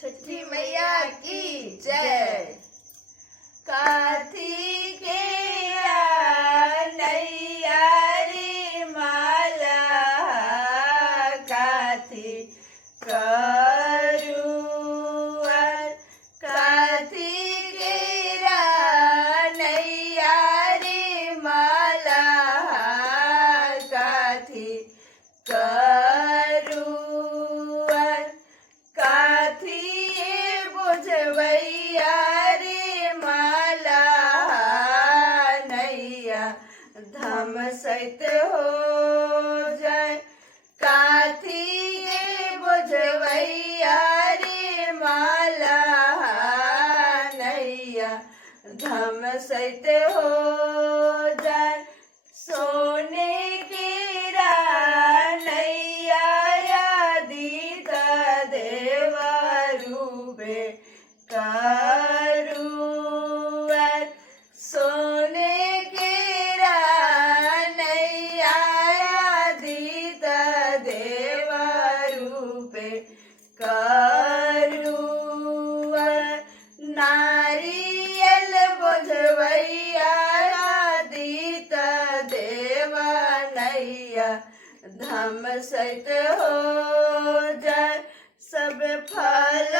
छठी मैया की जय। काथी के नैया रे माला काथी करुअर काथी के नैया रे माला काथी करुअर काथी बुझवैया रे माला नैया धम सहित हो जाए काथी बुझवैया रे माला नैया धम सहित हो जाए सोने की नैया यादित देवरूपे करुअर सोने की नैया यादित देवरूपे करुअर नारियल बुझवैया यादित देव नैया धम सहित हो जाए सब फल